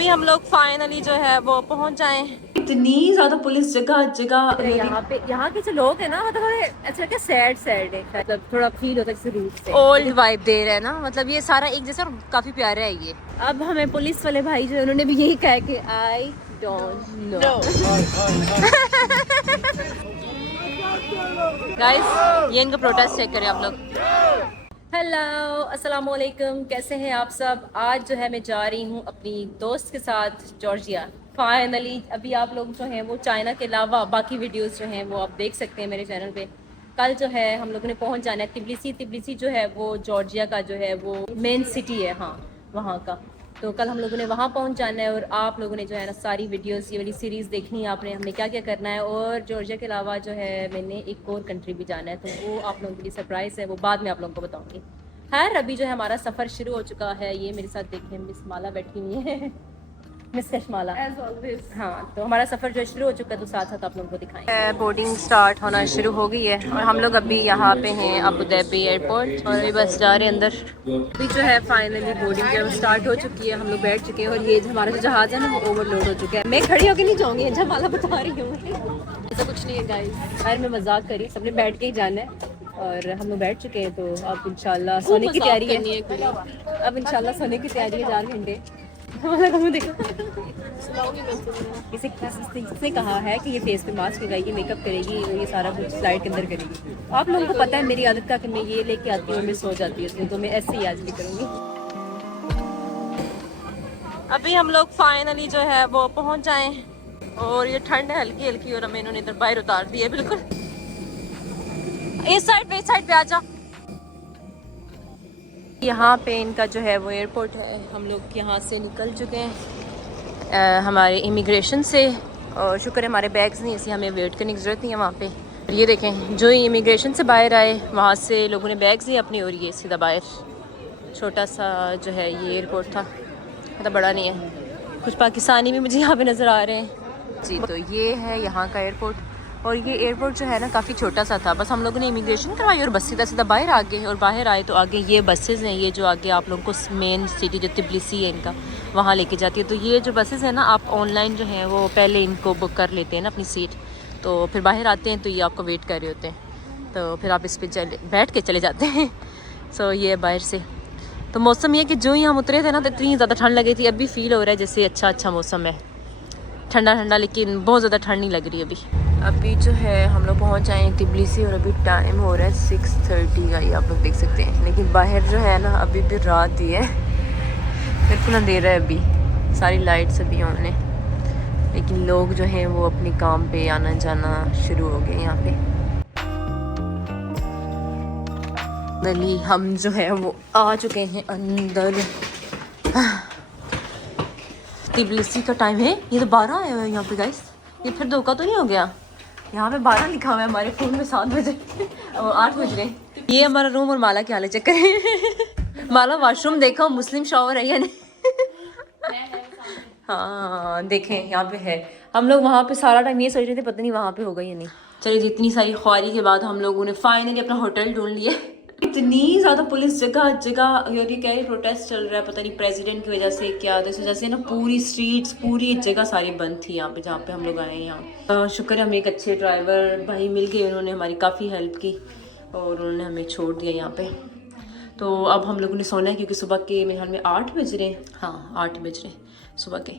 अभी हम लोग फाइनली जो है वो पहुंच जाए। इतनी ज्यादा पुलिस जगह जगह यहाँ के जो लोग हैं ना मतलब अच्छा क्या सैड सैड है, मतलब थोड़ा फील होता है जैसे रूट से ओल्ड वाइब दे रहे हैं ना, मतलब ये सारा एक जैसा और काफी प्यारा है ये। अब हमें पुलिस वाले भाई जो उन्होंने भी यही कहा कि आई डोंट नो। गाइस ये इनका प्रोटेस्ट चेक करें आप लोग। हेलो अस्सलाम वालेकुम, कैसे हैं आप सब। आज जो है मैं जा रही हूँ अपनी दोस्त के साथ जॉर्जिया। फाइनली अभी आप लोग जो हैं वो चाइना के अलावा बाकी वीडियोस जो हैं वो आप देख सकते हैं मेरे चैनल पे। कल जो है हम लोगों ने पहुँच जाना है तिब्लिसी। तिब्लिसी जो है वो जॉर्जिया का जो है वो मेन सिटी है, हाँ वहाँ का। तो कल हम लोगों ने वहाँ पहुँच जाना है और आप लोगों ने जो है ना सारी वीडियोस ये वाली सीरीज़ देखनी है आपने, हमने क्या क्या करना है। और जॉर्जिया के अलावा जो है मैंने एक और कंट्री भी जाना है, तो वो आप लोगों के लिए सरप्राइज़ है, वो बाद में आप लोगों को बताऊँगी। खैर अभी जो है हमारा सफ़र शुरू हो चुका है। ये मेरे साथ देखें मिस माला बैठी हुई है, मिस कशमाला एज ऑलवेज। हाँ तो हमारा सफ़र जो शुरू हो चुका है, तो साथ साथ आप लोगों को दिखाएंगे। बोर्डिंग स्टार्ट होना शुरू हो गई है और हम लोग अभी यहाँ पे हैं अबू धाबी एयरपोर्ट और अभी बस जा रहे हैं अंदर। अभी जो है फाइनली बोर्डिंग जो स्टार्ट हो चुकी है, हम लोग बैठ चुके हैं और ये हमारा जो जहाज़ है ना वो ओवरलोड हो चुका है। मैं खड़ी होकर नहीं जाऊँगी, जब माला बता रही हूँ ऐसा कुछ नहीं है गाइस, खैर मैं मजाक करी, सबने बैठ के ही जाना है और हम लोग बैठ चुके हैं। तो अब इंशाल्लाह सोने की तैयारी है, अब इंशाल्लाह सोने की तैयारी है 4 घंटे। किसी कहा है कि ये फेस पे मास्क लगाएगी, मेकअप करेगी, ये सारा कुछ स्लाइड के अंदर करेगी। आप लोगों को पता है मेरी आदत का कि मैं ये लेके आती हूँ, मैं सो जाती हूँ, तो मैं ऐसे ही आज भी करूँगी। अभी हम लोग फाइनली जो है वो पहुंच जाए और ये ठंड है हल्की हल्की और हमें इन्होंने इधर बाहर उतार दी है बिल्कुल। इस साइड पे आ जाओ। यहाँ पे इनका जो है वो एयरपोर्ट है। हम लोग यहाँ से निकल चुके हैं हमारे इमिग्रेशन से और शुक्र है हमारे बैग्स नहीं, इसलिए हमें वेट करने की ज़रूरत नहीं है वहाँ पे। ये देखें जो इमिग्रेशन से बाहर आए वहाँ से लोगों ने बैग्स ही अपनी, और ये सीधा बाहर छोटा सा जो है ये एयरपोर्ट था, मतलब बड़ा नहीं है। कुछ पाकिस्तानी भी मुझे यहाँ पे नज़र आ रहे हैं जी। तो ये है यहाँ का एयरपोर्ट और ये एयरपोर्ट जो है ना काफ़ी छोटा सा था, बस हम लोगों ने इमिग्रेशन करवाई और बस सीधा सीधा बाहर आ गए। और बाहर आए तो आगे ये बसेज़ हैं, ये जो आगे आप लोगों को मेन सिटी जो तिब्लिसी है इनका वहाँ लेके जाती है। तो ये जो बसेज़ हैं ना आप ऑनलाइन जो हैं वो पहले इनको बुक कर लेते हैं ना अपनी सीट, तो फिर बाहर आते हैं तो ये आपको वेट कर रहे होते हैं, तो फिर आप इस पर बैठ के चले जाते हैं। सो ये बाहर से तो मौसम ये कि जो ही हम उतरे थे ना तो इतनी ज़्यादा ठंड लगी थी, अभी फील हो रहा है जैसे अच्छा मौसम है, ठंडा ठंडा, लेकिन बहुत ज़्यादा ठंड नहीं लग रही अभी जो है हम लोग पहुँच जाए हैं तिब्लिसी और अभी टाइम हो रहा है 6:30 का, ये आप लोग देख सकते हैं। लेकिन बाहर जो है ना अभी भी रात ही है, बिल्कुल अंधेरा है, अभी सारी लाइट्स अभी ऑन है, लेकिन लोग जो हैं वो अपने काम पे आना जाना शुरू हो गए यहाँ पे। गली हम जो है वो आ चुके हैं अंदर। तिब्लिसी का टाइम है, ये तो 12 आया हुआ है यहाँ पे गाइस, ये फिर धोखा तो नहीं हो गया। यहाँ पे 12 लिखा हुआ है हमारे फ़ोन में, 7 बजे और 8 बज रहे। ये हमारा रूम और माला के हाल चेक करें। माला वॉशरूम देखो मुस्लिम शॉवर है या नहीं। हाँ देखें यहाँ पे है। हम लोग वहाँ पे सारा टाइम ये सोच रहे थे पता नहीं वहाँ पे होगा या नहीं। चलिए जितनी सारी ख्वारी के बाद हम लोगों ने फाइनली अपना होटल ढूंढ लिया। इतनी ज़्यादा पुलिस जगह जगह, और ये कह रही प्रोटेस्ट चल रहा है पता नहीं प्रेसिडेंट की वजह से क्या, तो इस वजह से ना पूरी स्ट्रीट्स पूरी जगह सारी बंद थी यहाँ पे जहाँ पे हम लोग आए हैं यहाँ। शुक्र है हमें एक अच्छे ड्राइवर भाई मिल गए, उन्होंने हमारी काफ़ी हेल्प की और उन्होंने हमें छोड़ दिया यहाँ पे। तो अब हम लोगों ने सोना है क्योंकि सुबह के मेरे ख्याल में 8 बज रहे हैं, हाँ 8 बज रहे हैं सुबह के।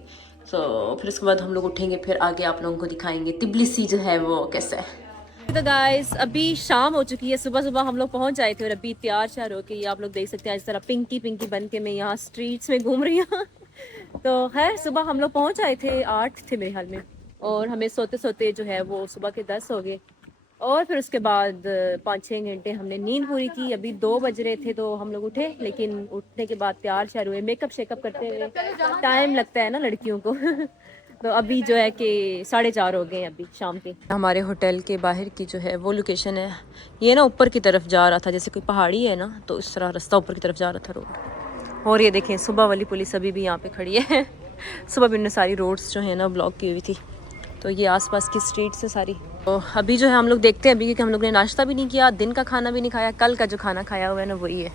तो फिर उसके बाद हम लोग उठेंगे, फिर आगे आप लोगों को दिखाएंगे तिब्लिसी जो है वो कैसा है। तो गाइस अभी शाम हो चुकी है, सुबह सुबह हम लोग पहुंच आए थे और अभी तैयार श्यार होके ये आप लोग देख सकते हैं इस तरह पिंकी पिंकी बन के मैं यहाँ स्ट्रीट्स में घूम रही हूँ। तो खैर सुबह हम लोग पहुंच आए थे, 8 थे मेरे ख्याल में, और हमें सोते सोते जो है वो सुबह के 10 हो गए। और फिर उसके बाद 5-6 घंटे हमने नींद पूरी की। अभी 2 बज रहे थे तो हम लोग उठे, लेकिन उठने के बाद तैयार श्यार हुए, मेकअप शेकअप करते हुए टाइम लगता है ना लड़कियों को। तो अभी जो है कि 4:30 हो गए अभी शाम के। हमारे होटल के बाहर की जो है वो लोकेशन है, ये ना ऊपर की तरफ जा रहा था, जैसे कोई पहाड़ी है ना तो इस तरह रास्ता ऊपर की तरफ जा रहा था रोड। और ये देखें सुबह वाली पुलिस अभी भी यहाँ पे खड़ी है। सुबह भी उन्होंने सारी रोड्स जो है ना ब्लॉक की हुई थी, तो ये आसपास की स्ट्रीट से सारी। तो अभी जो है हम लोग देखते हैं अभी, क्योंकि हम लोग ने नाश्ता भी नहीं किया, दिन का खाना भी नहीं खाया, कल का जो खाना खाया हुआ है ना वही है।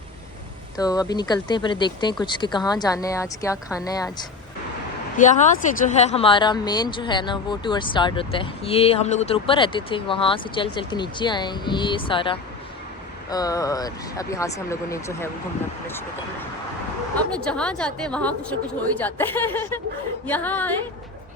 तो अभी निकलते हैं, पहले देखते हैं कुछ कि कहाँ जाना है आज, क्या खाना है आज। यहाँ से जो है हमारा मेन जो है ना वो टूर स्टार्ट होता है। ये हम लोग उधर ऊपर रहते थे, वहाँ से चल चल के नीचे आए हैं ये सारा, और अब यहाँ से हम लोगों ने जो है वो घूमना फिरना शुरू करना है। हम लोग जहाँ जाते हैं वहाँ कुछ ना कुछ हो ही जाता है। यहाँ आए,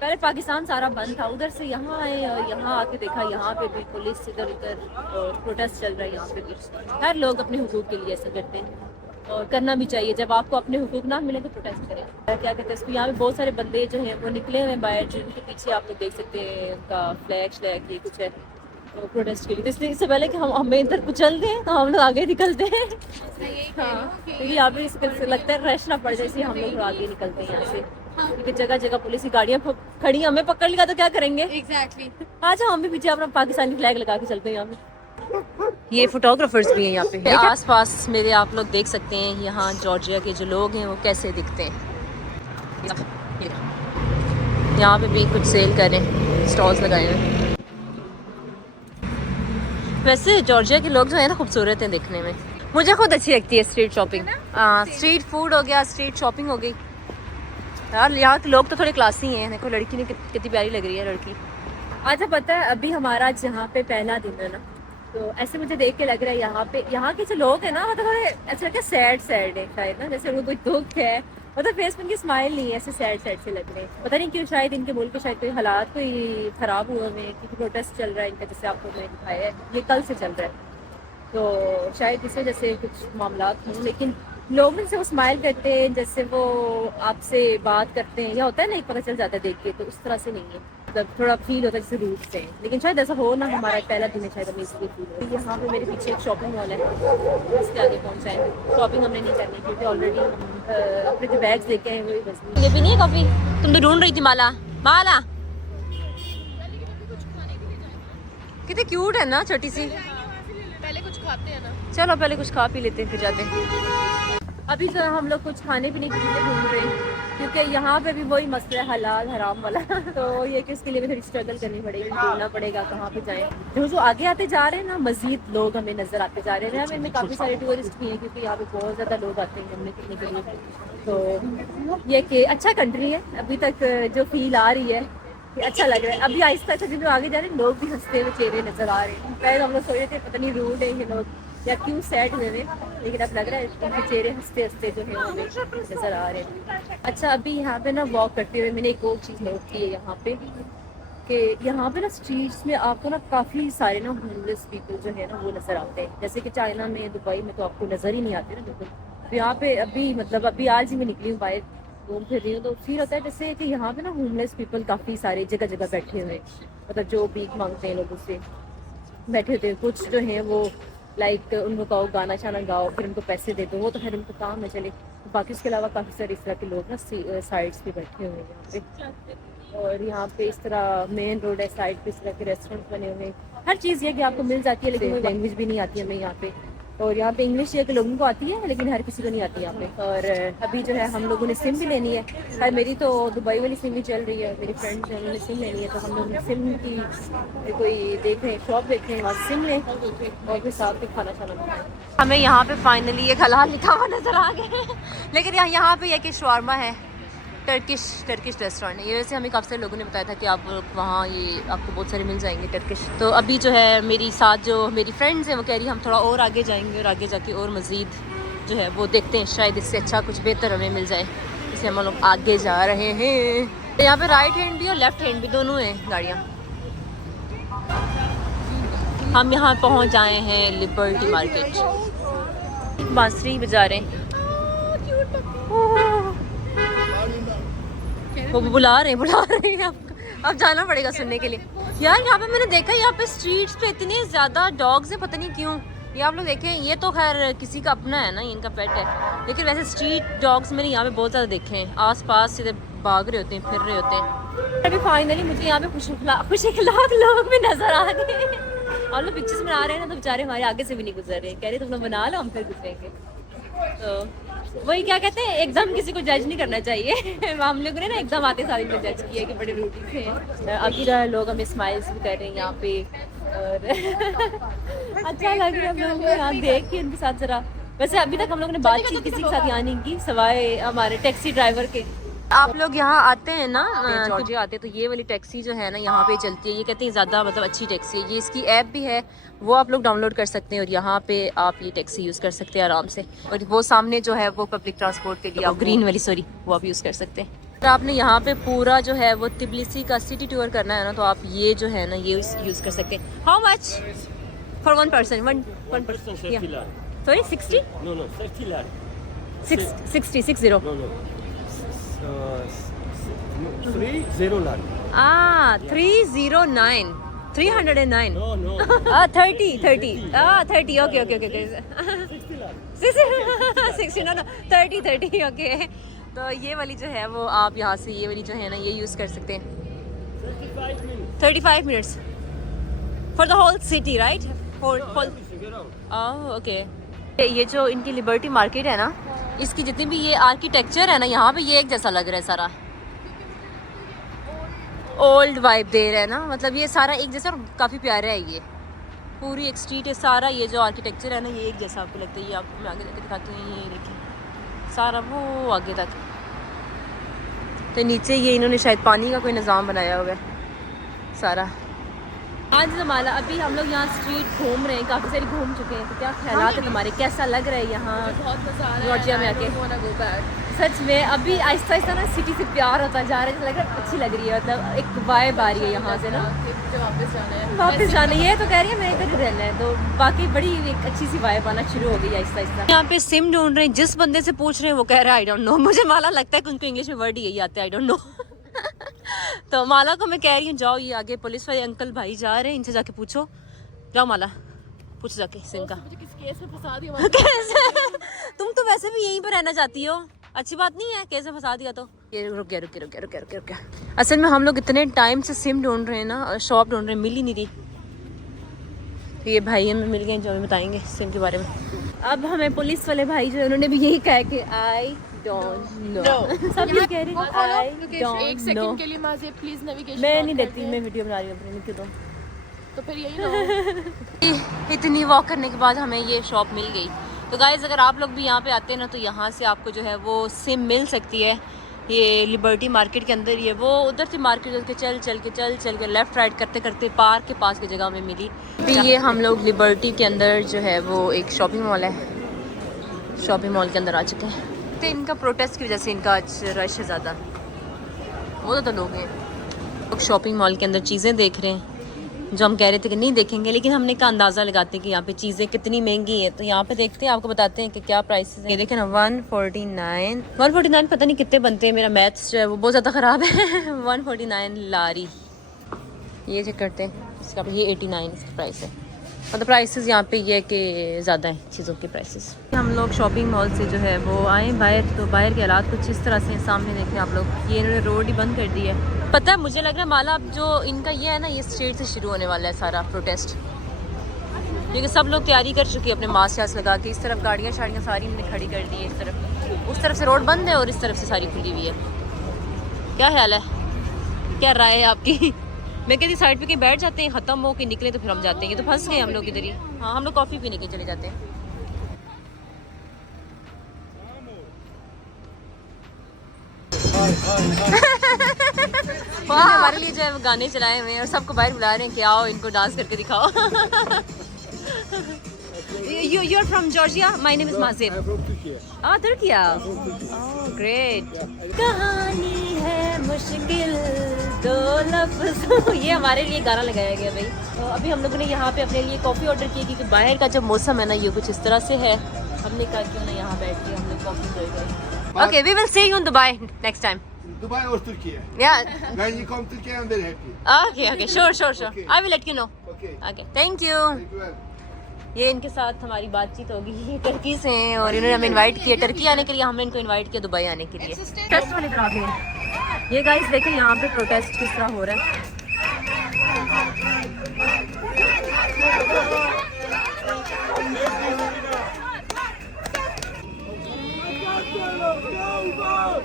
पहले पाकिस्तान सारा बंद था, उधर से यहाँ आए और यहाँ आके देखा यहाँ पे भी पुलिस इधर उधर और प्रोटेस्ट चल रहा है। यहाँ पे भी हर लोग अपने हुकूक के लिए ऐसा करते हैं और करना भी चाहिए। जब आपको अपने हुकूक ना मिले तो प्रोटेस्ट करें। क्या कहते हैं इसको, यहाँ पे बहुत सारे बंदे जो हैं वो निकले हुए हैं बाहर, जिनके पीछे आप लोग देख सकते हैं उनका फ्लैग ये कुछ है तो प्रोटेस्ट के लिए। तो इसलिए इससे पहले कि हमें इधर कुचल दें तो हम लोग आगे निकलते हैं। हाँ, क्योंकि यहाँ पे लगता है रश ना पड़ जाए, इसलिए हम लोग आगे निकलते हैं यहाँ से, क्योंकि जगह जगह पुलिस की गाड़ियाँ खड़ी, हमें पकड़ लिया तो क्या करेंगे। एग्जैक्टली आज हम भी पीछे अपना पाकिस्तानी फ्लैग लगा के चलते हैं यहाँ पे। ये फोटोग्राफर्स भी हैं यहाँ पे। आस पास मेरे आप लोग देख सकते हैं यहाँ जॉर्जिया के जो लोग हैं वो कैसे दिखते हैं। यहाँ पे भी कुछ सेल कर रहे हैं, स्टॉल्स लगाए हुए। वैसे जॉर्जिया के लोग जो है ना खूबसूरत हैं देखने में, मुझे खुद अच्छी लगती है स्ट्रीट शॉपिंग। स्ट्रीट फूड हो गया, स्ट्रीट शॉपिंग हो गई। यार यहाँ के लोग तो थोड़े क्लासी हैं। देखो लड़की ने कितनी प्यारी लग रही है लड़की। अच्छा पता है अभी हमारा यहाँ पे पहला दिन है ना, तो ऐसे मुझे देख के लग रहा है यहाँ के जो लोग हैं ना मतलब थोड़े अच्छा लगता है, सैड है शायद ना, जैसे उनको कोई दुख है, मतलब फेस पे उनकी स्माइल नहीं है, ऐसे सैड से लग रहे हैं। पता नहीं क्यों, शायद इनके मुल्क के शायद कोई हालात कोई खराब हुए हैं, क्योंकि प्रोटेस्ट चल रहा है इनका, जैसे आपको मैंने दिखाया है ये कल से चल रहा है, तो शायद इस वजह से कुछ मामला हों। लेकिन लोग उनसे वो स्माइल करते हैं, जैसे वो आपसे बात करते हैं, या होता है ना एक पता चल जाता है देख के, तो उस तरह से नहीं है, मतलब थोड़ा फील होता है जैसे रूट से। लेकिन शायद ऐसा हो ना, हमारा पहला दिन है शायद हमें इसलिए फील हो। यहाँ पे मेरे पीछे एक शॉपिंग मॉल है, इसके आगे पहुँचा है। शॉपिंग हमने नहीं करनी क्योंकि ऑलरेडी हम अपने जो बैग्स लेके आए वही बस। ये भी नहीं है कॉफी, तुम तो ढूंढ रही थी माला। माला कितनी क्यूट है ना, छोटी सी। पहले कुछ खाते हैं ना, चलो पहले कुछ खा पी लेते हैं फिर जाते हैं। अभी जो हम लोग कुछ खाने पीने की चीज़ें ढूंढ रहे हैं, क्योंकि यहाँ पे भी वही मसला है हलाल हराम वाला। तो ये कि इसके लिए भी थोड़ी स्ट्रगल करनी पड़ेगी, ढूंढना पड़ेगा कहाँ पे जाएं। जो आगे आते जा रहे हैं ना, मजीद लोग हमें नजर आते जा रहे हैं। हमें इनमें काफ़ी सारे टूरिस्ट भी हैं, क्योंकि यहाँ पे बहुत ज़्यादा लोग आते हैं घूमने फिरने के लिए। तो ये कि अच्छा कंट्री है, अभी तक जो फील आ रही है कि अच्छा लग रहा है। अभी आहिस्ता आहिस्ता जो आगे जा रहे हैं लोग भी हंसते हुए चेहरे नजर आ रहे हैं। पहले हम लोग सोच रहे थे पता नहीं रूड है ये लोग या क्यों सैड हुए हैं, लेकिन अब लग रहा है उनके चेहरे हंसते हंसते जो है हमें नजर आ रहे हैं। अच्छा अभी यहाँ पे ना वॉक करते हुए मैंने एक और चीज़ नोट की है यहाँ पे, कि यहाँ पे ना स्ट्रीट्स में आपको ना काफ़ी सारे ना होमलेस पीपल जो है ना वो नज़र आते हैं। जैसे कि चाइना में, दुबई में तो आपको नज़र ही नहीं आते ना बिल्कुल। तो यहाँ पे अभी आज ही मैं निकली हूँ बाहर, घूम फिर रही हूँ, तो फील होता है जैसे कि यहाँ पे ना होमलेस पीपल काफ़ी सारे जगह जगह बैठे हुए हैं, मतलब जो भीख मांगते हैं लोगों से बैठे होते हैं। कुछ जो हैं वो लाइक उनको कहो गाना शाना गाओ, फिर उनको पैसे दे दो, वो तो खैर उनको काम है चले। बाकी उसके अलावा काफ़ी सारे इस तरह के लोग ना साइड्स पे बैठे हुए हैं यहाँ पे। और यहाँ पे इस तरह मेन रोड है, साइड पे इस तरह के रेस्टोरेंट बने हुए हैं। हर चीज़ ये कि आपको मिल जाती है, लेकिन लैंग्वेज भी नहीं आती हमें यहाँ पे। और यहाँ पे इंग्लिश ये कि लोगों को आती है, लेकिन हर किसी को नहीं आती यहाँ पे। और अभी जो है हम लोगों ने सिम भी लेनी है। खैर मेरी तो दुबई वाली सिम भी चल रही है, मेरी फ्रेंड्स हैं उन्होंने सिम लेनी है, तो हम लोग सिम की कोई देख रहे हैं, शॉप देख रहे हैं, वहाँ सिम लें और फिर साथ में खाना खाना खाएं। हमें यहाँ पे फाइनली एक हलाल लिखा हुआ नजर आ गया है। लेकिन यहाँ पे यह कि शवारमा है, टर्किश रेस्टोरेंट है ये। वैसे हमें काफ़ी सारे लोगों ने बताया था कि आप वहाँ ये आपको बहुत सारे मिल जाएंगे टर्किश। तो अभी जो है मेरी साथ जो मेरी फ्रेंड्स हैं वो कह रही है हम थोड़ा और आगे जाएंगे और आगे जाके और मज़ीद जो है वो देखते हैं, शायद इससे अच्छा कुछ बेहतर हमें मिल जाए, इसलिए हम लोग आगे जा रहे हैं। यहाँ पे राइट हैंड भी और लेफ्ट हैंड भी दोनों हैं गाड़ियाँ। हम यहाँ पहुँच आए हैं लिबर्टी मार्केट, बांसुरी बजा रहे हैं, वो बुला रहे हैं। अब जाना पड़ेगा सुनने के लिए। यार यहाँ पे मैंने देखा यहाँ पे स्ट्रीट्स पे इतने ज़्यादा डॉग्स हैं, पता नहीं क्यों। ये आप लोग देखें, ये तो खैर किसी का अपना है ना, इनका पेट है, लेकिन वैसे स्ट्रीट डॉग्स मैंने यहाँ पे बहुत ज़्यादा देखे हैं। आस पास सीधे भाग रहे होते हैं, फिर रहे होते हैं। अभी फाइनली मुझे यहाँ पे खुश इखलाक लोग भी नजर आ गए। और लोग पिक्चर्स में आ रहे हैं ना, तो बेचारे हमारे आगे से भी नहीं गुजर रहे, कह रहे तुम लोग बना लो हम फिर गुजरेंगे। तो वही क्या कहते हैं, एकदम किसी को जज नहीं करना चाहिए। हम लोगों ने ना एकदम आते सारे को जज किया कि बड़े रूटी थे। अभी जो लोग हमें स्माइल्स भी कर रहे हैं यहाँ पे, और अच्छा लग रहा है हम लोगों को यहाँ देख के इनके साथ जरा। वैसे अभी तक हम लोगों ने बातचीत किसी के साथ यहाँ नहीं की, सवाए हमारे टैक्सी ड्राइवर के। आप लोग यहाँ आते हैं ना जॉर्जिया आते हैं तो ये वाली टैक्सी जो है ना यहाँ पे चलती है। ये कहते हैं ज़्यादा मतलब अच्छी टैक्सी है। ये इसकी ऐप भी है, वो आप लोग डाउनलोड कर सकते हैं और यहाँ पे आप ये टैक्सी यूज़ कर सकते हैं आराम से। और वो सामने जो है वो पब्लिक ट्रांसपोर्ट के लिए आप ग्रीन वाली सॉरी वो आप यूज़ कर सकते हैं। अगर आपने यहाँ पे पूरा जो है वो तिबलिसी का सिटी टूर करना है ना तो आप ये जो है ना ये यूज़ कर सकते हैं। How much for one person? One person sorry 60? No, no, 30 lari. 60 No, no. 30 lari. 309 309 No, no. 30 30 okay 60 lari. 60 no 30 okay. तो ये वाली जो है वो आप यहाँ से ये वाली जो है ना ये यूज़ कर सकते हैं। 35 minutes. 35 minutes for the whole city right? Whole Figure out. Okay. ये जो इनकी लिबर्टी मार्केट है ना इसकी जितनी भी ये आर्किटेक्चर है ना यहाँ पे ये एक जैसा लग रहा है सारा। ओल्ड वाइब दे रहा है ना, मतलब ये सारा एक जैसा काफ़ी प्यारा है। ये पूरी एक स्ट्रीट है, सारा ये जो आर्किटेक्चर है ना ये एक जैसा आपको लगता है। ये आपको मैं आगे जाके दिखाती हूँ। ये देखिए सारा वो आगे तक, तो नीचे ये इन्होंने शायद पानी का कोई निज़ाम बनाया हुआ है सारा। आज जमाला अभी हम लोग यहाँ स्ट्रीट घूम रहे हैं, काफ़ी सारी घूम चुके हैं। तो क्या ख्यालात है तुम्हारे, कैसा लग रहा है यहाँ बहुत मजा आ रहा है जॉर्जिया में आके? सच में अभी आहिस्ता आहिस्ता ना सिटी से प्यार होता जा रहा है, लग रहा है अच्छी लग रही है, मतलब एक वाइब आ रही है यहाँ से ना। वापस जाना है, वापस जाना है तो कह रही है मैं इधर ही रहना है, तो बाकी बड़ी एक अच्छी सी वाइब आना शुरू हो गई आहिस्ता आहिस्ता। यहाँ पे सिम ढूंढ रहे हैं, जिस बंदे से पूछ रहे हैं वो कह रहा है आई डोंट नो। मुझे माला लगता है कि उनको इंग्लिश में वर्ड यही आते हैं आई डोंट नो। तो माला को मैं कह रही हूँ जाओ, ये आगे पुलिस वाले अंकल भाई जा रहे हैं, इनसे जाके पूछो। जाओ माला पूछ जाके सिम का। किस केस में फंसा दिया कैसे? तुम तो वैसे भी यहीं पे रहना चाहती हो, अच्छी बात नहीं है, कैसे फंसा दिया तो। ये रुक गया। असल में हम लोग इतने टाइम से सिम ढूंढ रहे हैं ना और शॉप ढूंढ रहे हैं, मिल ही नहीं रही। तो ये भाई हमें मिल गए जो हमें बताएंगे सिम के बारे में। अब हमें पुलिस वाले भाई जो है उन्होंने भी यही कहा कि आई डोंट नो। सब ये कह रहे हैं आई डोंट एक नो। सेकंड के लिए माज़े प्लीज नेविगेशन मैं नहीं देखती, मैं वीडियो बना रही हूँ अपनी, क्यों दो। तो फिर यही ना इतनी वॉक करने के बाद हमें ये शॉप मिल गई। तो गाइज़ अगर आप लोग भी यहाँ पे आते हैं ना तो यहाँ से आपको जो है वो सिम मिल सकती है। ये लिबर्टी मार्केट के अंदर ही है, वो उधर से मार्केट के चल के लेफ़्ट राइट करते करते पार्क के पास की जगह में मिली। अभी ये हम लोग लिबर्टी के अंदर जो है वो एक शॉपिंग मॉल है, शॉपिंग मॉल के अंदर आ चुके हैं। तो इनका प्रोटेस्ट की वजह से इनका आज रश है ज़्यादा, वो तो लोग हैं। लोग शॉपिंग मॉल के अंदर चीज़ें देख रहे हैं जो हम कह रहे थे कि नहीं देखेंगे, लेकिन हमने का अंदाज़ा लगाते हैं कि यहाँ पे चीज़ें कितनी महंगी हैं। तो यहाँ पे देखते हैं, आपको बताते हैं कि क्या प्राइसेस हैं। ये देखें ना 149 पता नहीं कितने बनते हैं, मेरा मैथ्स जो है वो बहुत ज़्यादा ख़राब है। 149 लारी ये चेक करते हैं इसका, ये 89 इसका प्राइस है। मतलब प्राइसेस यहाँ पे ये है कि ज़्यादा है चीज़ों के प्राइसेस। हम लोग शॉपिंग मॉल से जो है वो आए बाहर, तो बाहर के हालात कुछ इस तरह से सामने देखें आप लोग। ये इन्होंने रोड ही बंद कर दी है। पता है मुझे लग रहा है माला अब जो इनका ये है ना ये स्ट्रीट से शुरू होने वाला है सारा प्रोटेस्ट, क्योंकि सब लोग तैयारी कर चुके हैं अपने मास्क शास्क लगा के। इस तरफ गाड़ियाँ शाड़ियाँ सारी इन्होंने खड़ी कर दी है, इस तरफ उस तरफ से रोड बंद है और इस तरफ से सारी खुली हुई है। क्या ख्याल है, क्या राय है आपकी? मैं कहती साइड पे कहीं बैठ जाते हैं, ख़त्म हो के निकले तो फिर हम जाते हैं। ये तो फंस गए हम लोग इधर ही। हाँ हम लोग कॉफ़ी पीने के चले जाते हैं। हमारे लिए जो है वो गाने चलाए हुए हैं और सबको बाहर बुला रहे हैं कि आओ इनको डांस करके दिखाओ। You are from Georgia? My name is Mazib. I'm from Turkey. Oh, Turkey. Oh, great. कहानी है मुश्किल दो लफ्ज़। ये हमारे लिए गाना लगाया गया भाई। तो अभी हम लोगों ने यहाँ पे अपने लिए कॉफ़ी ऑर्डर की, क्योंकि बाहर का जब मौसम है ना ये कुछ इस तरह से है। हमने कहा क्यों ना यहाँ बैठ के हम लोग कॉफ़ी एंजॉय करें। Okay, we will see you in Dubai next time. Dubai or Turkey? Yeah. When you come to Turkey, I'm very happy. Okay, sure. Okay. I will let you know. Okay. Okay, thank you. Thank you. ये इनके साथ हमारी बातचीत होगी। ये Turkey से हैं और इन्होंने हमें इनवाइट किया टर्की आने के लिए, हमने इनको इनवाइट किया दुबई आने के लिए। प्रोटेस्ट वाले तरह के ये गाइस देखें यहाँ पे प्रोटेस्ट किस तरह हो रहा है।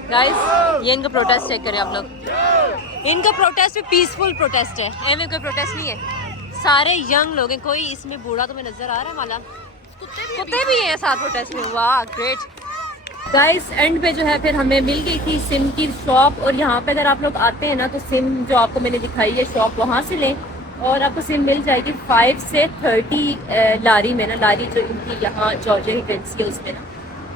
गाइस ये इनका प्रोटेस्ट चेक करें आप लोग। इनका प्रोटेस्ट भी पीसफुल प्रोटेस्ट है, एवं कोई प्रोटेस्ट नहीं है। सारे यंग लोग हैं, कोई इसमें बूढ़ा तुम्हें नजर आ रहा है माला? कुत्ते भी हैं साथ प्रोटेस्ट में। वाह ग्रेट। गाइस एंड पे जो है फिर हमें मिल गई थी सिम की शॉप, और यहाँ पे अगर आप लोग आते हैं ना तो सिम जो आपको मैंने दिखाई है शॉप वहाँ से लें, और आपको सिम मिल जाएगी 5 से 30 लारी में ना, लारी जो इनकी यहाँ जॉर्जिया की करेंसी है उसमें ना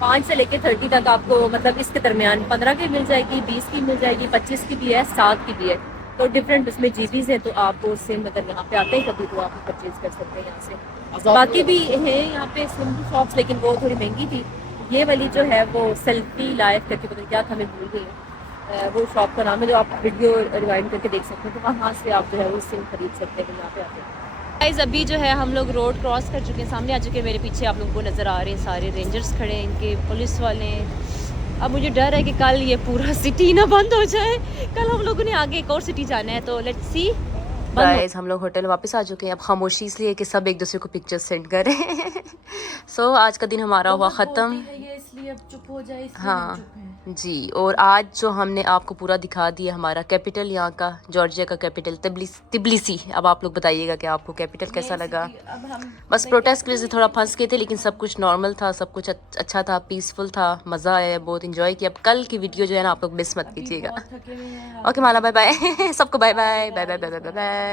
5 से लेके 30 तक आपको, मतलब इसके दरमियान 15 की मिल जाएगी, 20 की मिल जाएगी, 25 की भी है, 7 की भी है, तो डिफरेंट उसमें जीबीज हैं। तो आप वो सिम अगर यहाँ पे आते हैं कभी तो आप परचेज कर सकते हैं यहाँ से। बाकी भी है यहाँ पे सिम की शॉप्स, लेकिन वो थोड़ी महंगी थी। ये वाली जो है वो सेल्फी लाइफ करके पता नहीं क्या था, मैं भूल गई हूँ वो शॉप का नाम है, जो आप वीडियो रिवाइंड करके देख सकते हैं, तो वहाँ से आप जो है वो सिम खरीद सकते हैं यहाँ पे आते हैं। गाइस अभी जो है हम लोग रोड क्रॉस कर चुके हैं, सामने आ चुके हैं, मेरे पीछे आप लोगों को नज़र आ रहे हैं सारे रेंजर्स खड़े हैं, इनके पुलिस वाले हैं। अब मुझे डर है कि कल ये पूरा सिटी ना बंद हो जाए, कल हम लोगों ने आगे एक और सिटी जाना है, तो लेट्स सी। गाइस हम लोग होटल वापस आ चुके हैं, अब खामोशी इसलिए कि सब एक दूसरे को पिक्चर्स सेंड करें। सो आज का दिन हमारा हुआ ख़त्म, इसलिए अब चुप हो जाए, हाँ जी। और आज जो हमने आपको पूरा दिखा दिया हमारा कैपिटल, यहाँ का जॉर्जिया का कैपिटल तिब्लिसी। अब आप लोग बताइएगा कि आपको कैपिटल कैसा लगा। बस प्रोटेस्ट की वजह से थोड़ा फंस गए थे, लेकिन सब कुछ नॉर्मल था, सब कुछ अच्छा था, पीसफुल था, मज़ा आया, बहुत इंजॉय किया। अब कल की वीडियो जो है ना आप लोग मिस मत कीजिएगा। ओके माला बाय बाय सबको, bye bye bye bye bye bye bye.